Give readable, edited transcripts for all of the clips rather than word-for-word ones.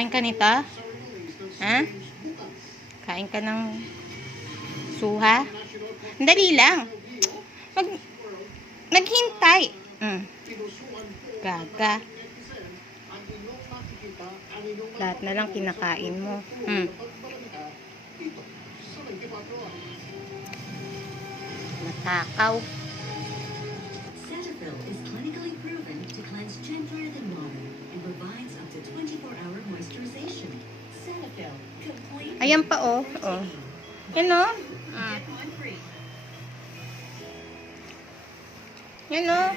Kain ka nito? Ha? Kain ka ng suha? Dali lang. Naghintay. Gaga. Lahat na lang kinakain mo. Matakaw. Cetaphil is clinically proven to cleanse gentler than water and provides up to 24-hour moisturization. Cetaphil, complete. Ayan pa oh. Yan oh. Get one free. Yan oh.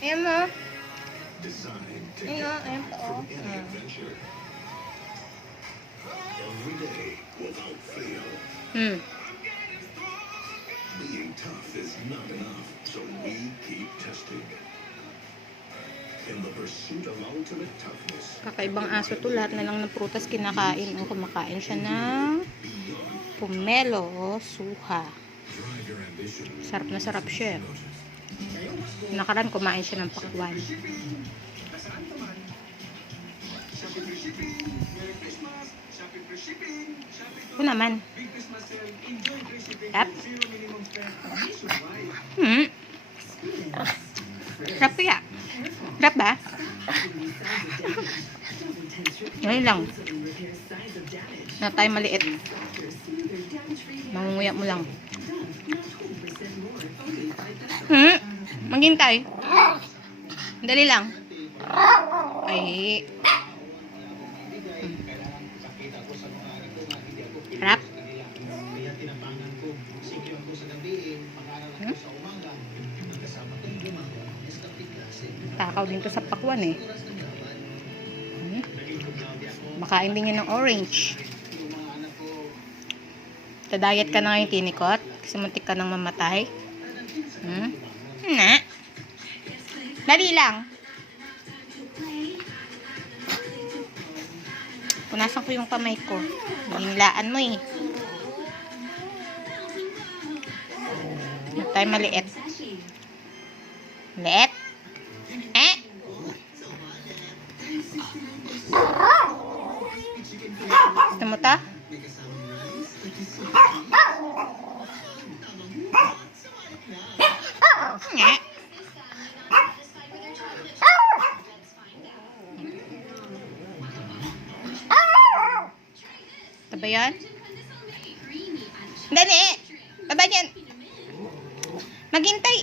Ayan mo. Yan oh. Ayan pa oh. Being tough is not enough, so we keep testing. In the pursuit of ultimate toughness. Kakaibang aso to. Lahat na lang ng prutas kinakain. O kumakain siya ng pomelo o suha. Sarap na sarap siya. Nakaraan kumain siya ng pakwan. Ito naman. Sarap. Sarap kaya. Sarap ba? Ngayon lang. Na tayo maliit. Mangunguya mo lang. Maghintay. Dali lang. Ay. Harap. Takaw din to sa pakwan eh. Makain din yun ng orange. Diet ka na ngayon, tinikot. Kasi muntik ka nang mamatay. Na. Dali lang. Punasan ko yung kamay ko. Hinilaan mo eh. Tayo maliit. Maliit. Gusto mo ta? Taba yan? Dali! Taba yan! Maghintay!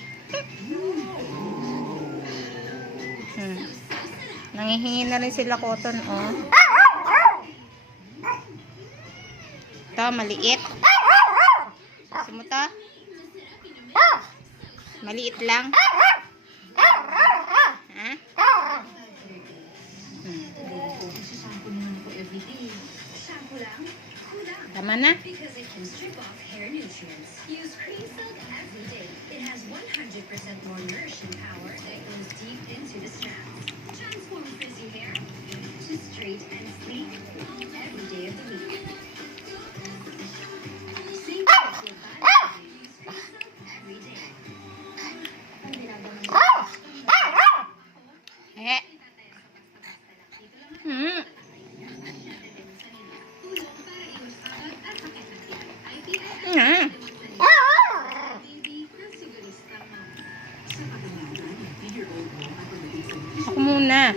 Nangihingi na rin sila cotton, oh. Ito, maliit. Gusto mo to? Maliit lang. Ha? Tama na. Because it can strip off hair nutrients. Use Cream Silk every day. It has 100% more nourishing power that goes deep into the strands. Transform frizzy hair to straight and sleek every day of the week. Same with your body. Use Cream Silk every day. Ako muna.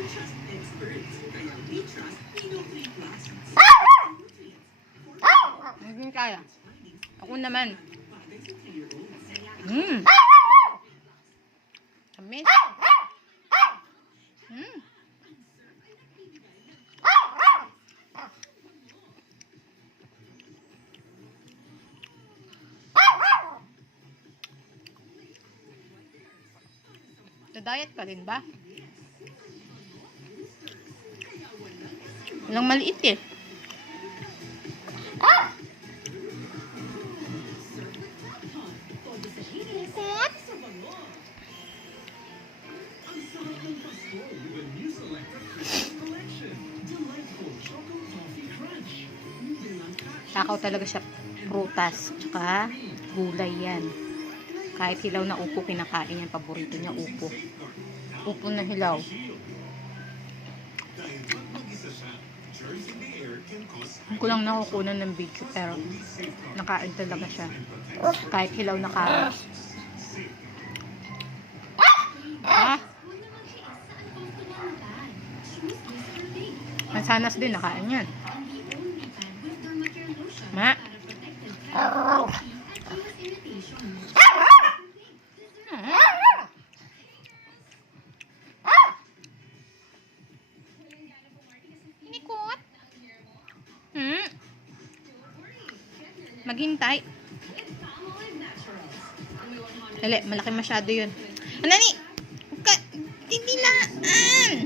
Hindi kaya. Ako naman. Tamis. Diet ka rin ba? Walang maliit eh. Takaw talaga siya, prutas, tsaka gulay yan. Kahit hilaw na upo, kinakain yan. Paborito niya upo. Upo na hilaw. Hindi ko lang nakukunan ng video pero nakain talaga siya. Kahit hilaw na carrots. Ah, Huwag naman siya isa ang comfortable na pad. Choose this for big. mansanas din nakain yan. And the only pad with Dermacare lotion Ma. para protected from UV at US irritation. Nikot. Maghintay. Palmolive Naturals. Dali, malaki masyado yun. Anani! Tinilaan!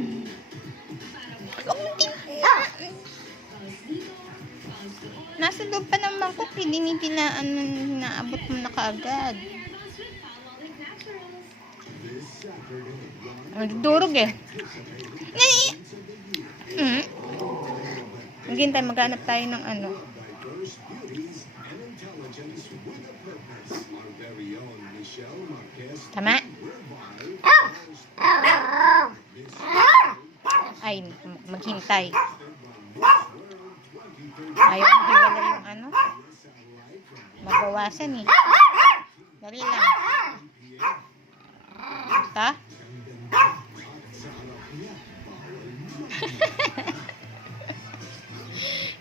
Huwag mong tinilaan! Nasa loob pa ng mangkok, tinitilaan mo, naabot mo na kaagad. Durog eh. Nani! Maghintay, maghanap tayo ng ano. Tama? Ay, maghintay. Ayaw mo hiwala yung ano. Mabawasan eh. Dali lang. Ta?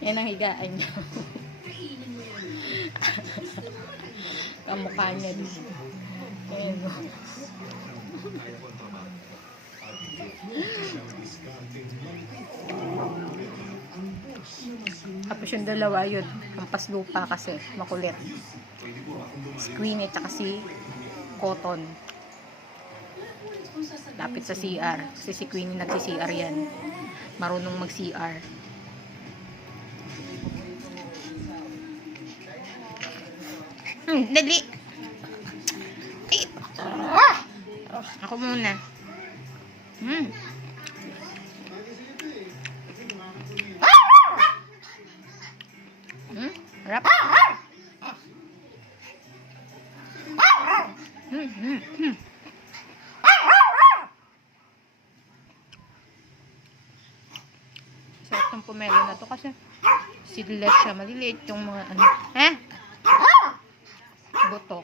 Yan ang higaan niya. Kamukha niya din. Ayan o. Tapos yung dalawa yun, hampas lupa kasi makulit. Si Queenie at si Cotton. Lapit sa CR. Kasi si Queenie nagsi-CR yan. Marunong mag-CR. Dali. Ay. Ako muna. Harap. Sarap ng pomelo na to kasi seedless siya. Maliliit yung mga ano. Buto.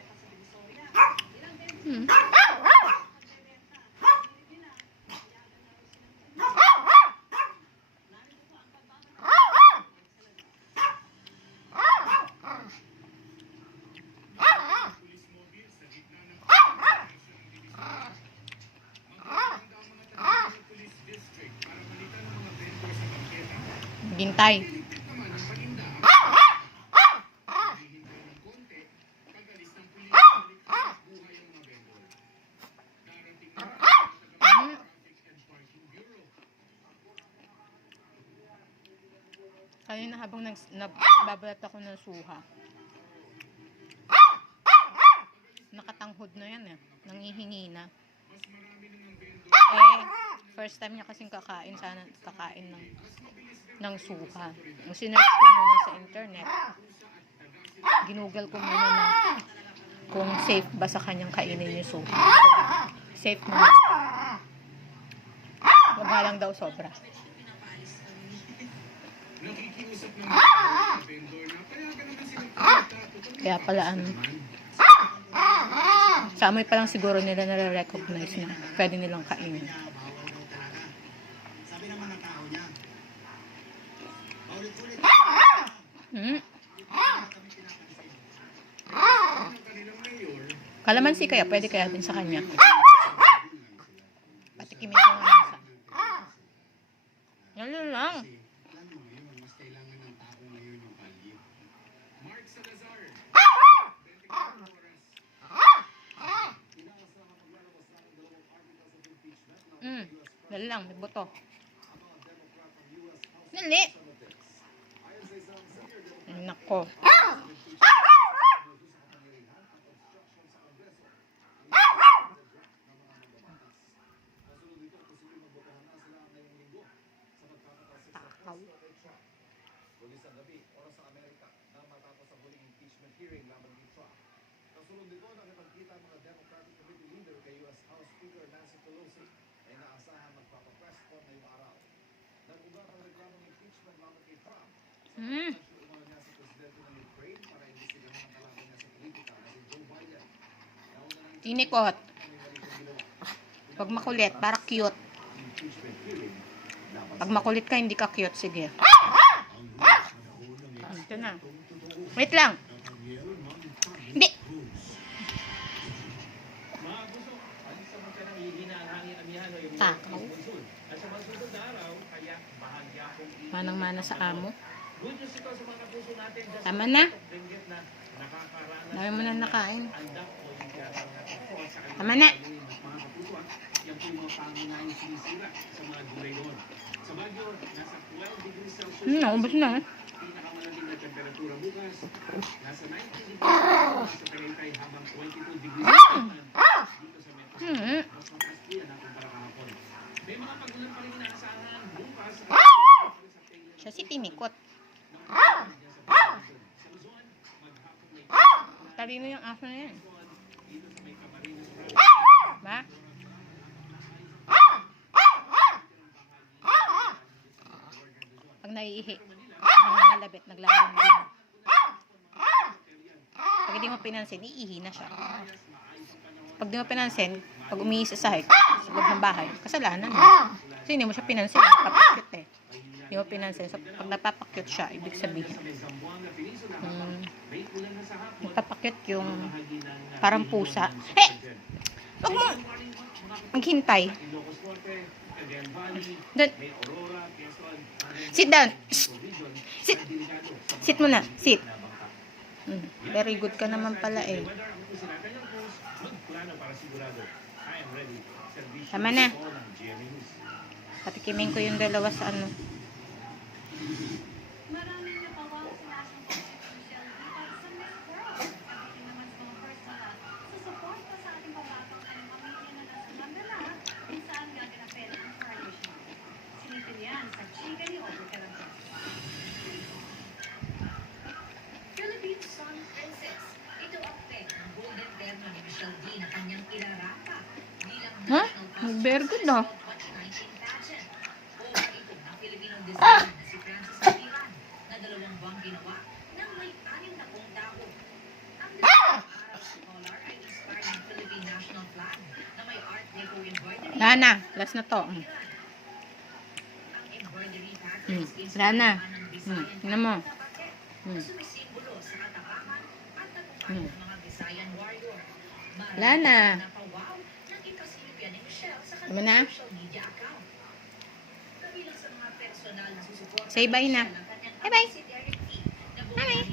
Gintay. Kanina habang nagbabalat ako ng suha. Nakatanghod na yan eh. Nangihingi na. First time niya kasing kakain. Sana kakain ng suha. Ang sinerch ko muna sa internet. Ginugol ko muna na kung safe ba sa kanyang kainin yung suha. So, safe muna. Wag nga lang daw sobra. Kaya pala sa amoy pa lang siguro nila nare-recognize na pwede nilang kainin. Kalamansi kaya pwede kaya din sa kanya. Patikimin ko nga lang sa. Yan lang. Dali lang, may buto. Dali. Nako. Takaw. Huli sa gabi, oras sa Amerika, na matapos ang huling impeachment hearing laban ni Trump. Kasunod nito, nakipagkita ang mga Democratic Committee leader kay U.S. House Speaker Nancy Pelosi ay naasahan magpapapress con ngayong araw. Tinikot. Pag makulit, para cute. Pag makulit ka, hindi ka cute. Sige. Ito na. Wait lang. Hindi. Takaw. Manang-mana sa amo. Tama na. Dami mo na nakain. Tama na. Yan po yung mga pangunahing sinisira sa mga gulay doon. Sa Baguio, nasa 12 degrees Celsius. Ubus na. Pinakamalamig na temperatura bukas. Nasa 19 degrees Celsius sa Tagaytay habang 22 degrees Celsius dito sa Metro. Mas mataas po yan kumpara kahapon. May mga pagulan pa rin inaasahan bukas sa Siya si Tinikot. Sa Luzon, maghapon may Talino yung aso na yan. dito sa may Camarines Ba? Pag naiihi, nangangalabit, naglalang din. Pag hindi mo pinansin, iihi na siya. Pag di mo pinansin, pag umihi sa sahig, sa loob ng bahay, kasalanan mo. Kasi hindi mo siya pinansin, napapakyut eh. Hindi mo pinansin. So, pag napapakyut siya, ibig sabihin, napapakyut yung parang pusa. Wag mo maghintay. Doon. Sit down. Sit. Sit muna. Sit. Very good ka naman pala eh. Tama na. Patikimin ko yung dalawa sa ano. Maraming napawaw sa National Constitution at sa Miss World. Kapitin naman sa mga first na sa support pa sa ating pambatang ang pamilya na nasa Mandala kung saan gaganapin ang coronation. Silipin yan sa chika ni Audrey Calantes. Philippine Sun Princess. Ito ang pet ng golden bear na ni Michelle D na kanyang ilarapa bilang Ha? national Very good no? 2019 pageant. O ito na Filipinong designer na si Francis Aliran na 2 buwang ginawa ng may 6 na tao. Ang design ng araw sa collar ay inspired ng Philippine National Flag na may art deco embroidery. Lana, last na to. Ang embroidery pattern is Lana. inspired ng Visayan Tingnan mo. na sumisimbolo sa katapangan at tagumpay ng mga Visayan warrior. Marami Lana. ang napawaw nang ipasilipyan ni Michelle sa Tama kanyang na. social media account. Kabilang sa mga personal na susuporta Say bye na. ng kanyang Bye-bye. ama si Derek T. na Bye-bye. bumayan